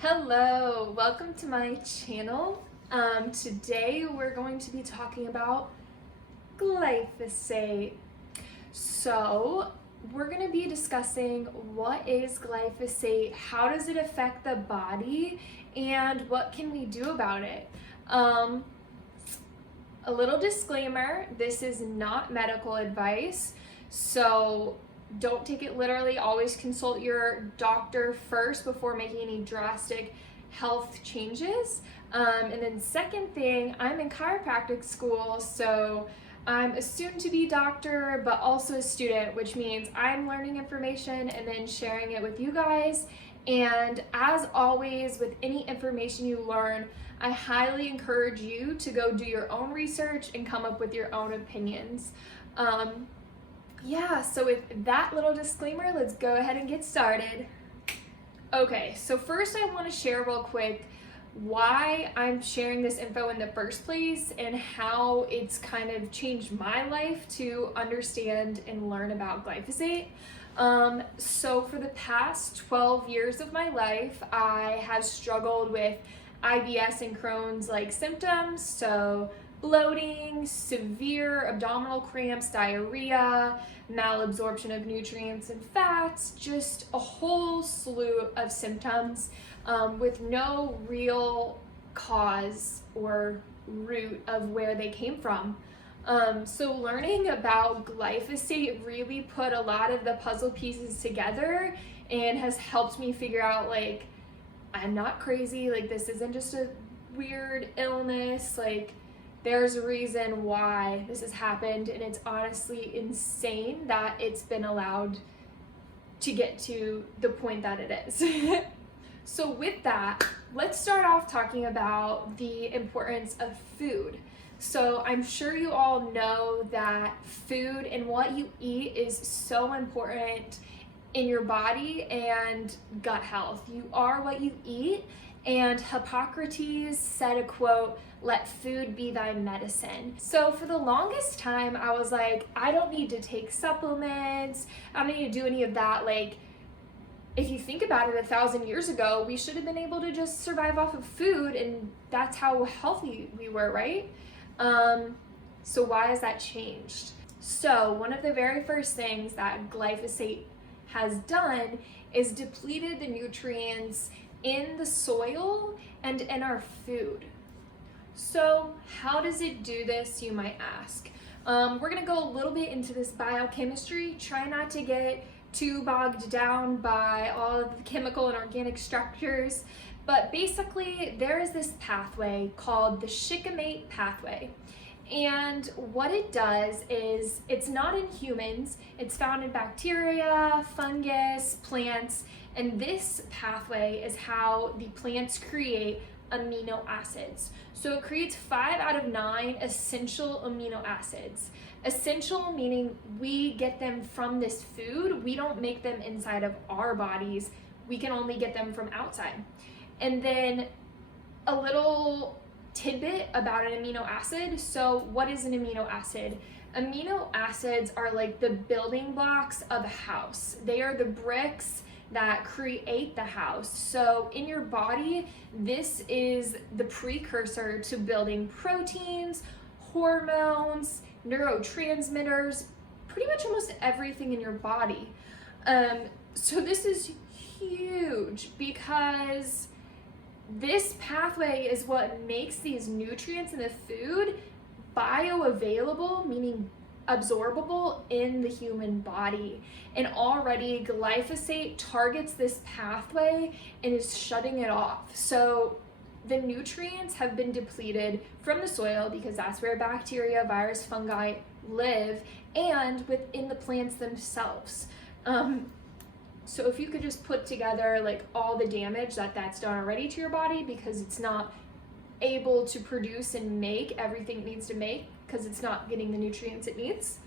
Hello, welcome to my channel. Today we're going to be talking about glyphosate. So we're going to be discussing what is glyphosate, how does it affect the body, and what can we do about it. A little disclaimer, this is not medical advice, so don't take it literally. Always consult your doctor first before making any drastic health changes. And then second thing, I'm in chiropractic school, so I'm a soon-to-be doctor, but also a student, which means I'm learning information and then sharing it with you guys. And as always, with any information you learn, I highly encourage you to go do your own research and come up with your own opinions. So with that little disclaimer, let's go ahead and get started. Okay, so first I want to share real quick why I'm sharing this info in the first place and how it's kind of changed my life to understand and learn about glyphosate. So for the past 12 years of my life, I have struggled with IBS and Crohn's-like symptoms, so bloating, severe abdominal cramps, diarrhea, malabsorption of nutrients and fats, just a whole slew of symptoms with no real cause or root of where they came from. So learning about glyphosate really put a lot of the puzzle pieces together and has helped me figure out, like, I'm not crazy, like this isn't just a weird illness, like there's a reason why this has happened, and it's honestly insane that it's been allowed to get to the point that it is. So with that, let's start off talking about the importance of food. So I'm sure you all know that food and what you eat is so important in your body and gut health. You are what you eat, and Hippocrates said a quote, "Let food be thy medicine." So for the longest time, I was like, I don't need to take supplements. I don't need to do any of that. Like, if you think about it, 1,000 years ago, we should have been able to just survive off of food, and that's how healthy we were, right? So why has that changed? So one of the very first things that glyphosate has done is depleted the nutrients in the soil and in our food. So how does it do this, you might ask? We're gonna go a little bit into this biochemistry. Try not to get too bogged down by all of the chemical and organic structures, but basically there is this pathway called the shikimate pathway. And what it does is, it's not in humans, it's found in bacteria, fungus, plants, and this pathway is how the plants create amino acids. So it creates 5 out of 9 essential amino acids. Essential meaning we get them from this food, we don't make them inside of our bodies, we can only get them from outside. And then a little tidbit about an amino acid. So what is an amino acid? Amino acids are like the building blocks of a house. They are the bricks that create the house. So in your body, this is the precursor to building proteins, hormones, neurotransmitters, pretty much almost everything in your body. So this is huge because this pathway is what makes these nutrients in the food bioavailable, meaning absorbable in the human body. And already glyphosate targets this pathway and is shutting it off. So the nutrients have been depleted from the soil because that's where bacteria, virus, fungi live, and within the plants themselves. So if you could just put together like all the damage that's done already to your body because it's not able to produce and make everything it needs to make because it's not getting the nutrients it needs.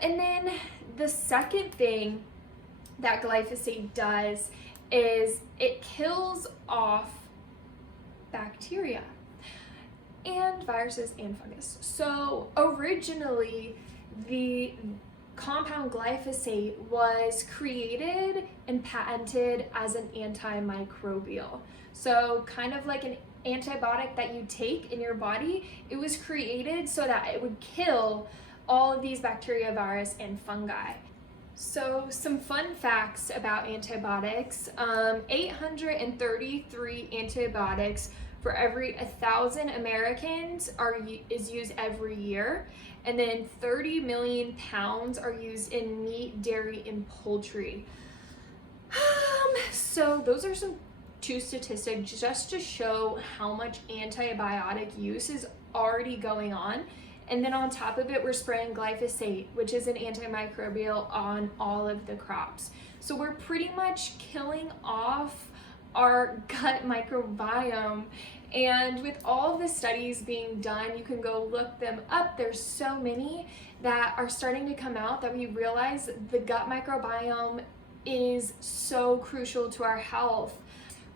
And then the second thing that glyphosate does is it kills off bacteria and viruses and fungus. So originally compound glyphosate was created and patented as an antimicrobial. So kind of like an antibiotic that you take in your body, it was created so that it would kill all of these bacteria, virus, and fungi. So some fun facts about antibiotics, 833 antibiotics for every 1,000 Americans is used every year, and then 30 million pounds are used in meat, dairy, and poultry. So those are some two statistics just to show how much antibiotic use is already going on. And then on top of it, we're spraying glyphosate, which is an antimicrobial, on all of the crops. So we're pretty much killing off our gut microbiome. And with all of the studies being done, you can go look them up. There's so many that are starting to come out that we realize the gut microbiome is so crucial to our health.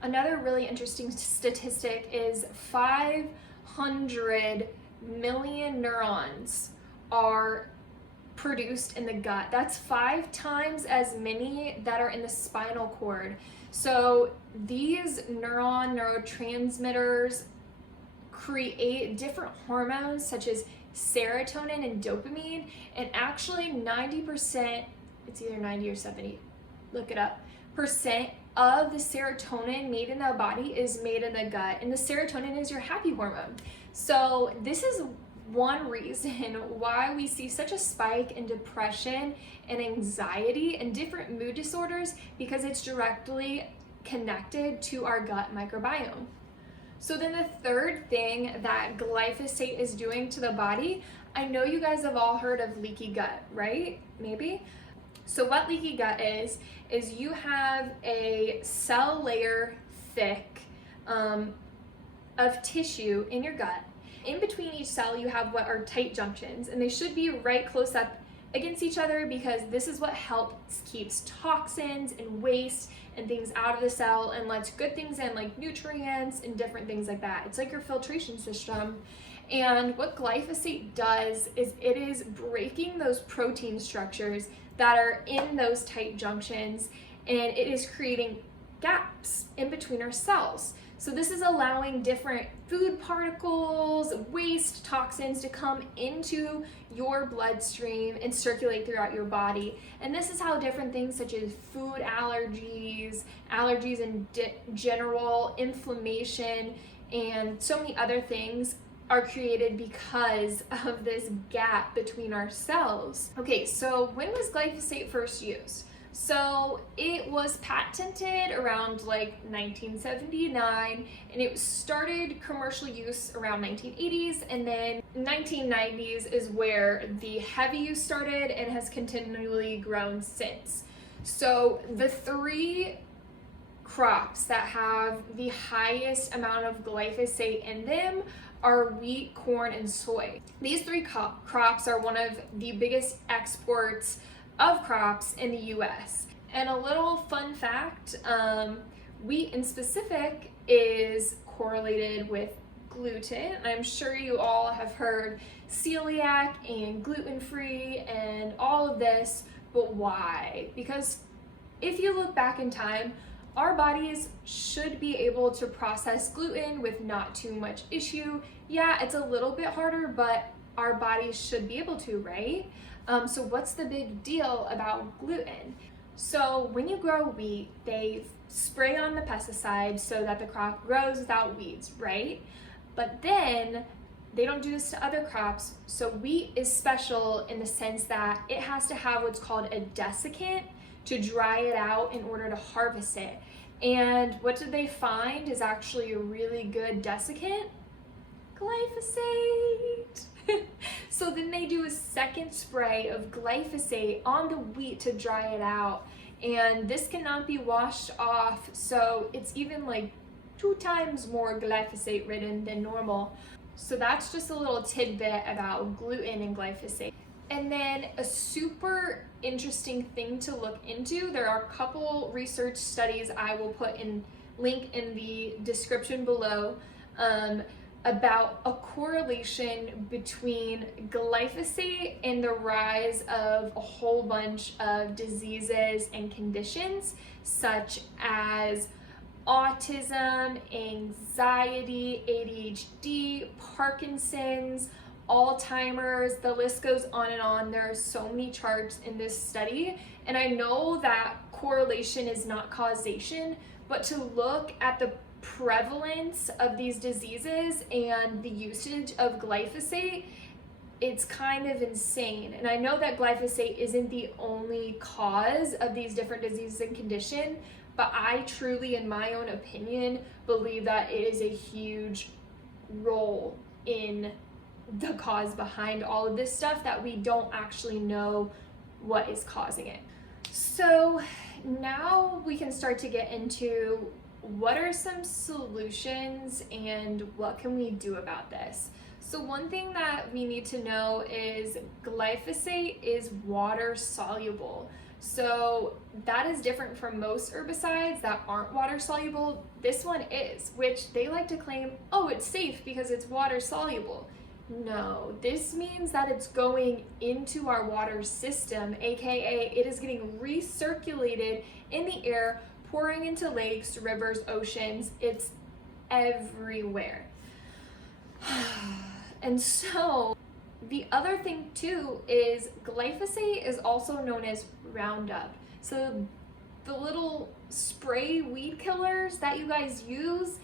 Another really interesting statistic is 500 million neurons are produced in the gut. That's 5 times as many that are in the spinal cord. So these neurotransmitters create different hormones such as serotonin and dopamine, and actually 90%, it's either 90 or 70, look it up, percent of the serotonin made in the body is made in the gut, and the serotonin is your happy hormone. So this is one reason why we see such a spike in depression and anxiety and different mood disorders, because it's directly connected to our gut microbiome. So then the third thing that glyphosate is doing to the body, I know you guys have all heard of leaky gut, right? Maybe? So what leaky gut is you have a cell layer thick of tissue in your gut. In between each cell, you have what are tight junctions, and they should be right close up against each other, because this is what helps keeps toxins and waste and things out of the cell and lets good things in, like nutrients and different things like that. It's like your filtration system. And what glyphosate does is it is breaking those protein structures that are in those tight junctions, and it is creating gaps in between our cells. So this is allowing different food particles, waste, toxins to come into your bloodstream and circulate throughout your body. And this is how different things such as food allergies in general, inflammation, and so many other things are created because of this gap between our cells. Okay, so when was glyphosate first used? So it was patented around like 1979, and it started commercial use around 1980s, and then 1990s is where the heavy use started and has continually grown since. So the 3 crops that have the highest amount of glyphosate in them are wheat, corn, and soy. These 3 crops are one of the biggest exports of crops in the US. And a little fun fact, wheat in specific is correlated with gluten. I'm sure you all have heard celiac and gluten-free and all of this, but why? Because if you look back in time, our bodies should be able to process gluten with not too much issue. Yeah, it's a little bit harder, but our bodies should be able to, right? So what's the big deal about gluten? So when you grow wheat, they spray on the pesticide so that the crop grows without weeds, right? But then they don't do this to other crops. So wheat is special in the sense that it has to have what's called a desiccant to dry it out in order to harvest it. And what did they find is actually a really good desiccant? Glyphosate. So then they do a second spray of glyphosate on the wheat to dry it out, and this cannot be washed off, so it's even like 2 times more glyphosate ridden than normal. So that's just a little tidbit about gluten and glyphosate. And then a super interesting thing to look into, there are a couple research studies I will put in link in the description below, about a correlation between glyphosate and the rise of a whole bunch of diseases and conditions such as autism, anxiety, ADHD, Parkinson's, Alzheimer's, the list goes on and on. There are so many charts in this study, and I know that correlation is not causation, but to look at the prevalence of these diseases and the usage of glyphosate, it's kind of insane. And I know that glyphosate isn't the only cause of these different diseases and conditions, but I truly, in my own opinion, believe that it is a huge role in the cause behind all of this stuff, that we don't actually know what is causing it. So now we can start to get into what are some solutions and what can we do about this. So one thing that we need to know is glyphosate is water soluble. So that is different from most herbicides that aren't water soluble. This one is, which they like to claim, oh, it's safe because it's water soluble. No, this means that it's going into our water system, aka it is getting recirculated in the air, pouring into lakes, rivers, oceans. It's everywhere. And so the other thing too is glyphosate is also known as Roundup. So the little spray weed killers that you guys use,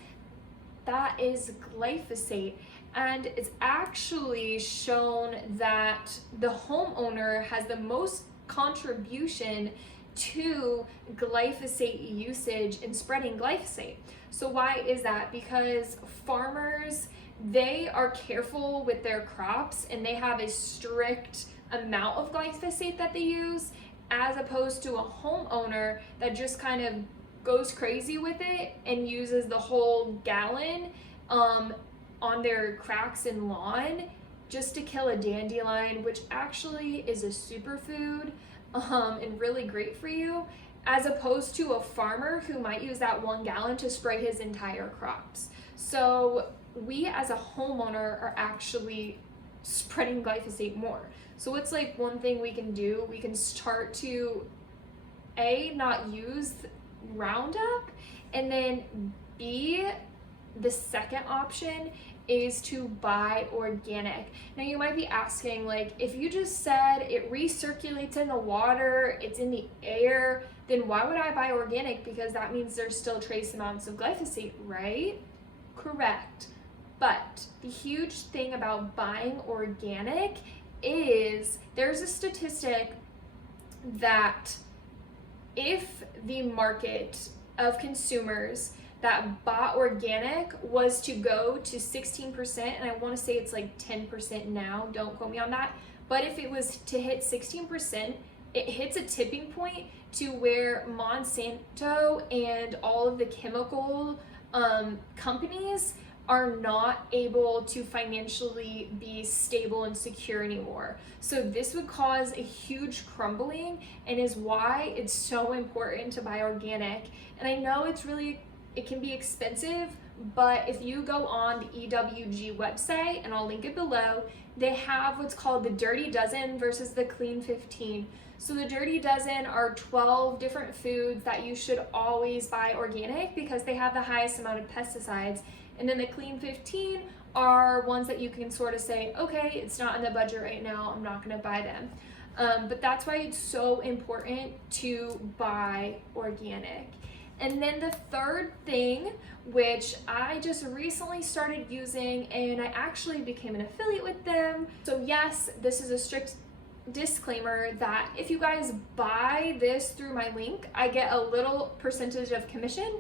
that is glyphosate. And it's actually shown that the homeowner has the most contribution to glyphosate usage and spreading glyphosate. So why is that? Because farmers, they are careful with their crops and they have a strict amount of glyphosate that they use, as opposed to a homeowner that just kind of goes crazy with it and uses the whole gallon on their cracks and lawn just to kill a dandelion, which actually is a superfood and really great for you, as opposed to a farmer who might use that 1 gallon to spray his entire crops. So we as a homeowner are actually spreading glyphosate more. So what's like one thing we can do? We can start to not use Roundup, and then B, the second option is to buy organic. Now you might be asking, like, if you just said it recirculates in the water, it's in the air, then why would I buy organic? Because that means there's still trace amounts of glyphosate, right? Correct. But the huge thing about buying organic is there's a statistic that if the market of consumers that bought organic was to go to 16%, and I want to say it's like 10% now, don't quote me on that, but if it was to hit 16%, it hits a tipping point to where Monsanto and all of the chemical companies are not able to financially be stable and secure anymore. So this would cause a huge crumbling, and is why it's so important to buy organic. And I know it can be expensive, but if you go on the EWG website, and I'll link it below, they have what's called the Dirty Dozen versus the Clean 15. So the Dirty Dozen are 12 different foods that you should always buy organic because they have the highest amount of pesticides. And then the Clean 15 are ones that you can sort of say, okay, it's not in the budget right now, I'm not gonna buy them. But that's why it's so important to buy organic. And then the third thing, which I just recently started using, and I actually became an affiliate with them. So yes, this is a strict disclaimer that if you guys buy this through my link, I get a little percentage of commission,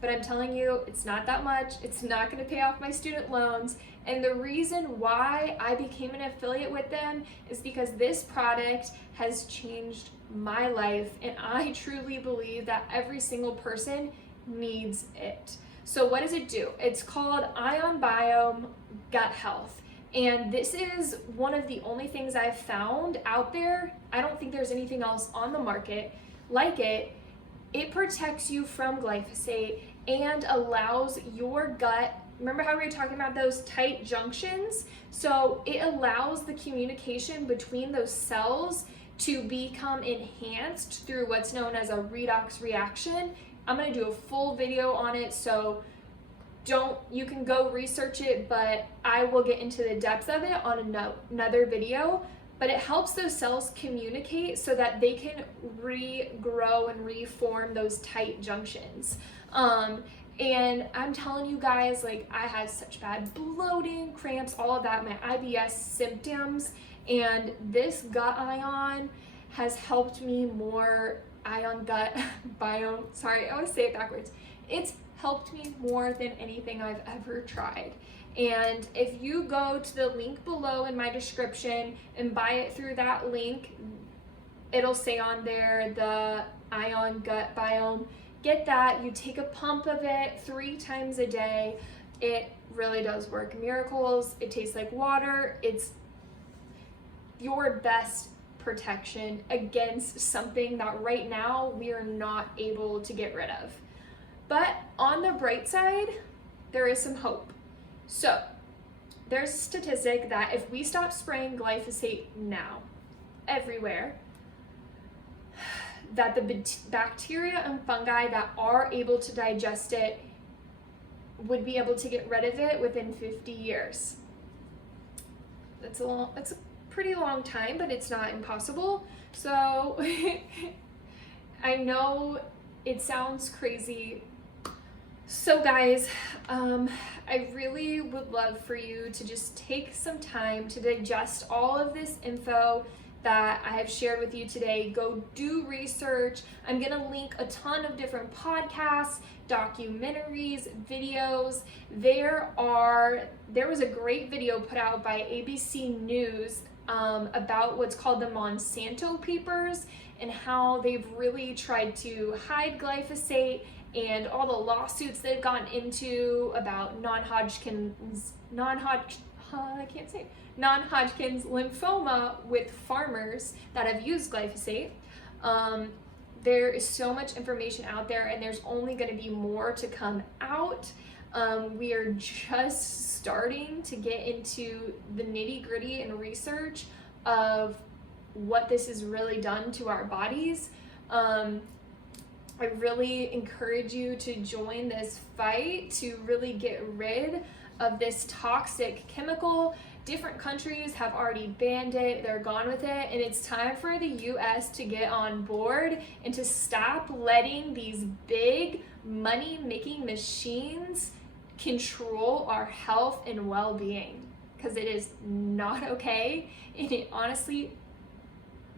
but I'm telling you, it's not that much. It's not gonna pay off my student loans. And the reason why I became an affiliate with them is because this product has changed my life, and I truly believe that every single person needs it. So what does it do? It's called Ion Biome Gut Health. And this is one of the only things I've found out there. I don't think there's anything else on the market like it. It protects you from glyphosate and allows your gut remember how we were talking about those tight junctions? So it allows the communication between those cells to become enhanced through what's known as a redox reaction. I'm gonna do a full video on it, so you can go research it, but I will get into the depth of it on another video. But it helps those cells communicate so that they can regrow and reform those tight junctions. And I'm telling you guys, like, I had such bad bloating, cramps, all of that, my IBS symptoms, and this gut ion has helped me more. Ion gut biome, sorry, I always say it backwards. It's helped me more than anything I've ever tried. And if you go to the link below in my description and buy it through that link, it'll say on there the Ion Gut Biome. Get that, you take a pump of it 3 times a day. It really does work miracles. It tastes like water. It's your best protection against something that right now we are not able to get rid of. But on the bright side, there is some hope. So there's a statistic that if we stop spraying glyphosate now, everywhere, that the bacteria and fungi that are able to digest it would be able to get rid of it within 50 years. That's a pretty long time, but it's not impossible. So I know it sounds crazy. So guys, I really would love for you to just take some time to digest all of this info that I have shared with you today. Go do research. I'm gonna link a ton of different podcasts, documentaries, videos. There was a great video put out by ABC News about what's called the Monsanto Papers and how they've really tried to hide glyphosate and all the lawsuits they've gotten into about non-Hodgkin's lymphoma with farmers that have used glyphosate. There is so much information out there, and there's only going to be more to come out. We are just starting to get into the nitty-gritty and research of what this has really done to our bodies. I really encourage you to join this fight to really get rid of this toxic chemical. Different countries have already banned it, they're gone with it, and it's time for the US to get on board and to stop letting these big money-making machines control our health and well-being, because it is not okay, and it honestly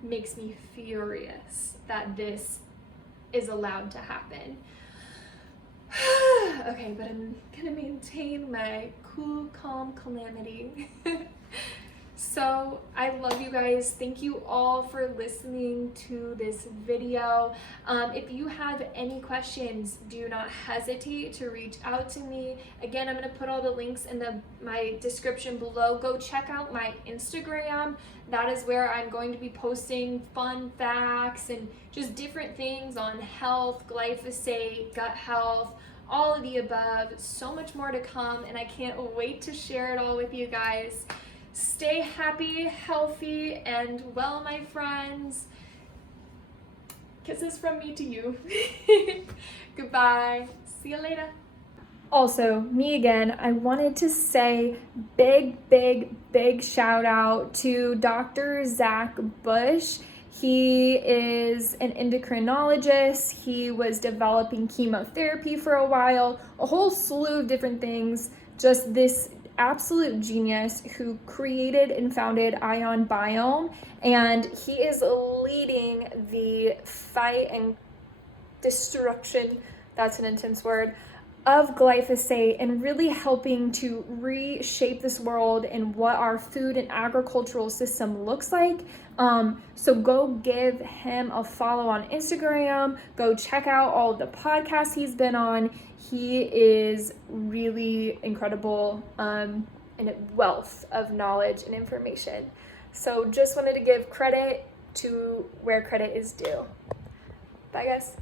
makes me furious that this is allowed to happen. Okay, but I'm gonna maintain my cool, calm calamity. So I love you guys. Thank you all for listening to this video. If you have any questions, do not hesitate to reach out to me. Again, I'm going to put all the links in my description below. Go check out my Instagram. That is where I'm going to be posting fun facts and just different things on health, glyphosate, gut health, all of the above. So much more to come, and I can't wait to share it all with you guys. Stay happy, healthy, and well, my friends. Kisses from me to you. Goodbye. See you later. Also, me again, I wanted to say big shout out to Dr. Zach Bush. He is an endocrinologist. He was developing chemotherapy for a while, a whole slew of different things. Just this absolute genius who created and founded Ion Biome, and he is leading the fight and destruction, that's an intense word, of glyphosate, and really helping to reshape this world and what our food and agricultural system looks like. So go give him a follow on Instagram. Go check out all of the podcasts he's been on. He is really incredible, and a wealth of knowledge and information. So just wanted to give credit to where credit is due. Bye guys.